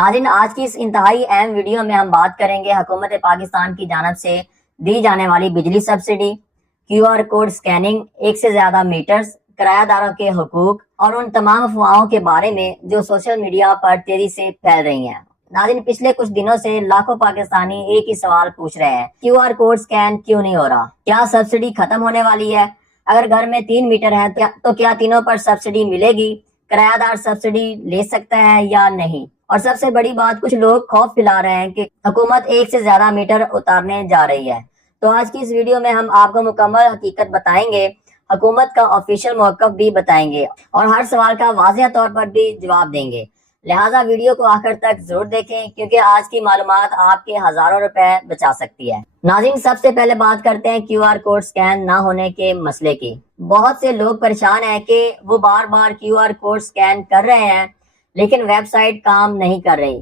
नाज़रीन, आज की इस इंतहाई अहम वीडियो में हम बात करेंगे हुकूमत पाकिस्तान की जानिब से दी जाने वाली बिजली सब्सिडी, QR कोड स्कैनिंग, एक से ज्यादा मीटर्स, किरायादारों के हुकूक और उन तमाम अफवाहों के बारे में जो सोशल मीडिया पर तेजी से फैल रही हैं। नाज़रीन, पिछले कुछ दिनों से लाखों पाकिस्तानी एक ही सवाल पूछ रहे हैं, QR कोड स्कैन क्यों नहीं हो रहा? क्या सब्सिडी खत्म होने वाली है? अगर घर में 3 मीटर है तो क्या तीनों पर सब्सिडी मिलेगी? किरायादार सब्सिडी ले सकता है या नहीं? और सबसे बड़ी बात, कुछ लोग खौफ फैला रहे हैं कि हुकूमत एक से ज्यादा मीटर उतारने जा रही है। तो आज की इस वीडियो में हम आपको मुकम्मल हकीकत बताएंगे, हुकूमत का ऑफिशियल मौक़िफ़ भी बताएंगे और हर सवाल का वाज़ेह तौर पर भी जवाब देंगे। लिहाजा वीडियो को आखिर तक जरूर देखें, क्योंकि आज की मालूमात आपके हजारों रुपए बचा सकती है। नाज़रीन, सबसे पहले बात करते हैं QR कोड स्कैन ना होने के मसले की। बहुत से लोग परेशान हैं कि वो बार बार QR कोड स्कैन कर रहे हैं लेकिन वेबसाइट काम नहीं कर रही,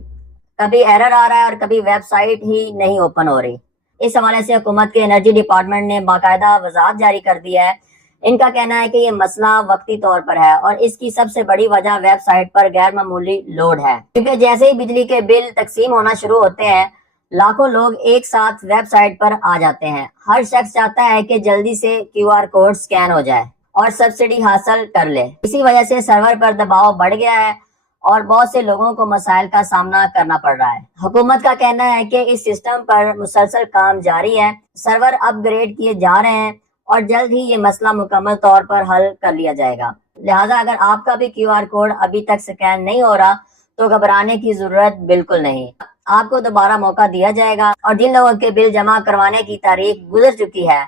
कभी एरर आ रहा है और कभी वेबसाइट ही नहीं ओपन हो रही। इस हवाले से हुकूमत के एनर्जी डिपार्टमेंट ने बाकायदा वजाहत जारी कर दी है। इनका कहना है कि ये मसला वक्ती तौर पर है और इसकी सबसे बड़ी वजह वेबसाइट पर गैर मामूली लोड है, क्योंकि जैसे ही बिजली के बिल तकसीम होना शुरू होते हैं लाखों लोग एक साथ वेबसाइट पर आ जाते हैं। हर शख्स चाहता है कि जल्दी से QR कोड स्कैन हो जाए और सब्सिडी हासिल कर ले। इसी वजह से सर्वर पर दबाव बढ़ गया है और बहुत से लोगों को मसाइल का सामना करना पड़ रहा है। हुकूमत का कहना है कि इस सिस्टम पर मुसलसल काम जारी है, सर्वर अपग्रेड किए जा रहे हैं और जल्द ही ये मसला मुकम्मल तौर पर हल कर लिया जाएगा। लिहाजा अगर आपका भी QR कोड अभी तक स्कैन नहीं हो रहा तो घबराने की जरूरत बिल्कुल नहीं। आपको दोबारा मौका दिया जाएगा और जिन लोगों के बिल जमा करवाने की तारीख गुजर चुकी है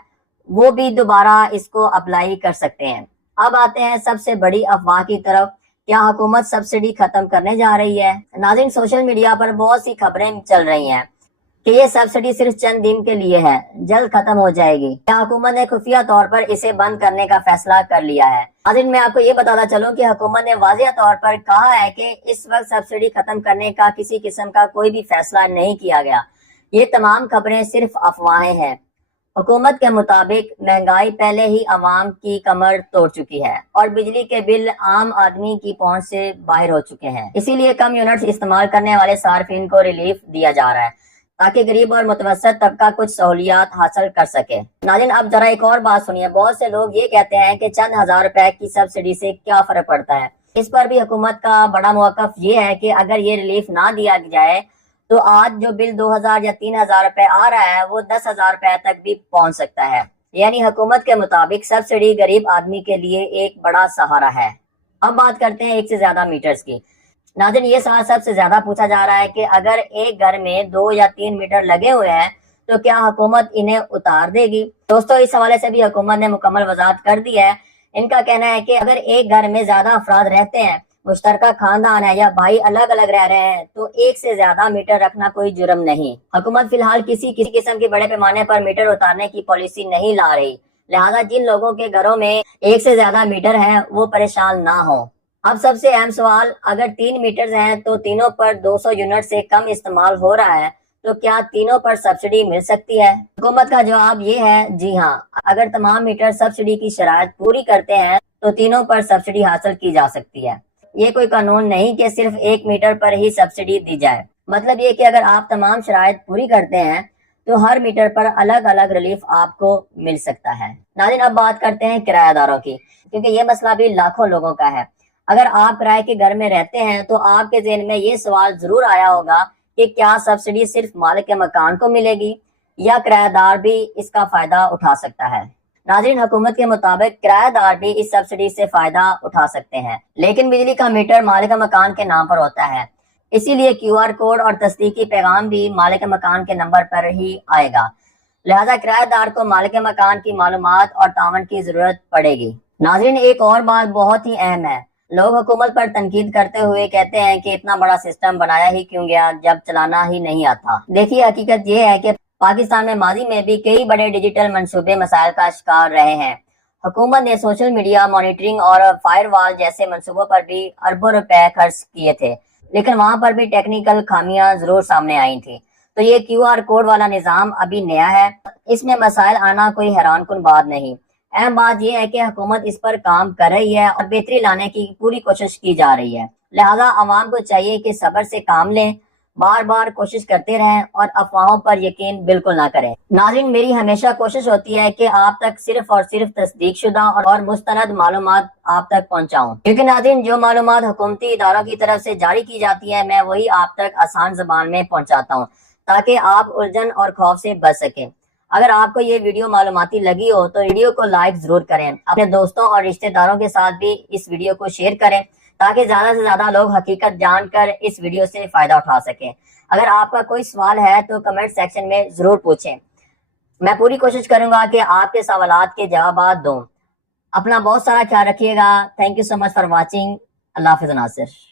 वो भी दोबारा इसको अप्लाई कर सकते हैं। अब आते हैं सबसे बड़ी अफवाह की तरफ, क्या हुकूमत सब्सिडी खत्म करने जा रही है? नाज़रीन, सोशल मीडिया पर बहुत सी खबरें चल रही हैं कि ये सब्सिडी सिर्फ चंद दिन के लिए है, जल्द खत्म हो जाएगी। क्या हुकूमत ने खुफिया तौर पर इसे बंद करने का फैसला कर लिया है? नाज़रीन, मैं आपको ये बताना चलूं कि हुकूमत ने वाज़ेह तौर पर कहा है कि इस वक्त सब्सिडी खत्म करने का किसी किस्म का कोई भी फैसला नहीं किया गया। ये तमाम खबरें सिर्फ अफवाहें हैं। हुकूमत के मुताबिक महंगाई पहले ही अवाम की कमर तोड़ चुकी है और बिजली के बिल आम आदमी की पहुंच से बाहर हो चुके हैं। इसीलिए कम यूनिट्स इस्तेमाल करने वाले सार्फिन को रिलीफ दिया जा रहा है ताकि गरीब और मुतवसत तबका कुछ सहूलियात हासिल कर सके। नाज़रीन, अब जरा एक और बात सुनिए। बहुत से लोग ये कहते हैं कि चंद हजार रुपए की सब्सिडी से क्या फर्क पड़ता है। इस पर भी हुकूमत का बड़ा मौक़िफ़ ये है कि अगर ये रिलीफ ना दिया जाए तो आज जो बिल 2000 या 3000 रुपए आ रहा है वो 10,000 रुपए तक भी पहुंच सकता है। यानी हुकूमत के मुताबिक सब्सिडी गरीब आदमी के लिए एक बड़ा सहारा है। अब बात करते हैं एक से ज्यादा मीटर्स की। नाज़रीन, ये सवाल सबसे ज्यादा पूछा जा रहा है कि अगर एक घर में 2 या 3 मीटर लगे हुए हैं तो क्या हुकूमत इन्हें उतार देगी? दोस्तों, इस हवाले से भी हुकूमत ने मुकम्मल वजाहत कर दी है। इनका कहना है कि अगर एक घर में ज्यादा अफराद रहते हैं, मुश्तरका खानदान है या भाई अलग अलग रह रहे हैं तो एक से ज्यादा मीटर रखना कोई जुर्म नहीं। हुकूमत फिलहाल किसी किस्म की बड़े पैमाने पर मीटर उतारने की पॉलिसी नहीं ला रही। लिहाजा जिन लोगों के घरों में एक से ज्यादा मीटर हैं वो परेशान ना हो। अब सबसे अहम सवाल, अगर 3 मीटर हैं तो तीनों पर 200 यूनिट से कम इस्तेमाल हो रहा है तो क्या तीनों पर सब्सिडी मिल सकती है? हुकूमत का जवाब ये है, जी हाँ, अगर तमाम मीटर सब्सिडी की शराइत पूरी करते हैं तो तीनों पर सब्सिडी हासिल की जा सकती है। ये कोई कानून नहीं कि सिर्फ 1 मीटर पर ही सब्सिडी दी जाए। मतलब ये कि अगर आप तमाम शराइत पूरी करते हैं तो हर मीटर पर अलग अलग रिलीफ आपको मिल सकता है। नाज़रीन, अब बात करते हैं किराएदारों की, क्योंकि ये मसला भी लाखों लोगों का है। अगर आप किराए के घर में रहते हैं तो आपके ज़हन में ये सवाल जरूर आया होगा कि क्या सब्सिडी सिर्फ मालिक के मकान को मिलेगी या किराएदार भी इसका फायदा उठा सकता है? नाज़रीन, हुकूमत के मुताबिक किराएदार भी इस सब्सिडी से फायदा उठा सकते हैं, लेकिन बिजली का मीटर मालिक मकान के नाम पर होता है। इसीलिए QR कोड और तस्दीकी पैगाम भी मालिक मकान के नंबर पर ही आएगा। लिहाजा किराएदार को मालिक मकान की मालूमात और तावन की जरूरत पड़ेगी। नाज़रीन, एक और बात बहुत ही अहम है। लोग हुकूमत पर तनकीद करते हुए कहते हैं कि इतना बड़ा सिस्टम बनाया ही क्यों गया जब चलाना ही नहीं आता। देखिए, हकीकत ये है कि पाकिस्तान में माजी में भी कई बड़े डिजिटल मंसूबे मसाइल का शिकार रहे हैं। हुकूमत ने सोशल मीडिया मॉनिटरिंग और फायरवॉल जैसे मंसूबों पर भी अरबों रुपए खर्च किए थे, लेकिन वहां पर भी टेक्निकल खामियां जरूर सामने आई थी। तो ये QR कोड वाला निज़ाम अभी नया है, इसमें मसाइल आना कोई हैरान कुन बात नहीं। अहम बात यह है कि हुकूमत इस पर काम कर रही है और बेहतरी लाने की पूरी कोशिश की जा रही है। لہذا عوام کو چاہیے کہ صبر سے کام لیں، بار بار کوشش کرتے رہیں اور افواہوں پر یقین بالکل نہ کریں۔ ناظرین، میری ہمیشہ کوشش ہوتی ہے کہ آپ تک صرف اور صرف تصدیق شدہ اور مستند معلومات آپ تک پہنچاؤں، کیونکہ ناظرین جو معلومات حکومتی اداروں کی طرف سے جاری کی جاتی ہیں میں وہی آپ تک آسان زبان میں پہنچاتا ہوں تاکہ آپ الجھن اور خوف سے بچ سکیں۔ اگر آپ کو یہ ویڈیو معلوماتی لگی ہو تو ویڈیو کو لائک ضرور کریں، اپنے دوستوں اور رشتہ داروں کے ساتھ بھی اس ویڈیو کو شیئر کریں تاکہ زیادہ سے زیادہ لوگ حقیقت جان کر اس ویڈیو سے فائدہ اٹھا سکیں۔ اگر آپ کا کوئی سوال ہے تو کمنٹ سیکشن میں ضرور پوچھیں، میں پوری کوشش کروں گا کہ آپ کے سوالات کے جوابات دوں۔ اپنا بہت سارا خیال رکھیے گا۔ Thank you so much for watching. اللہ حافظ ناصر۔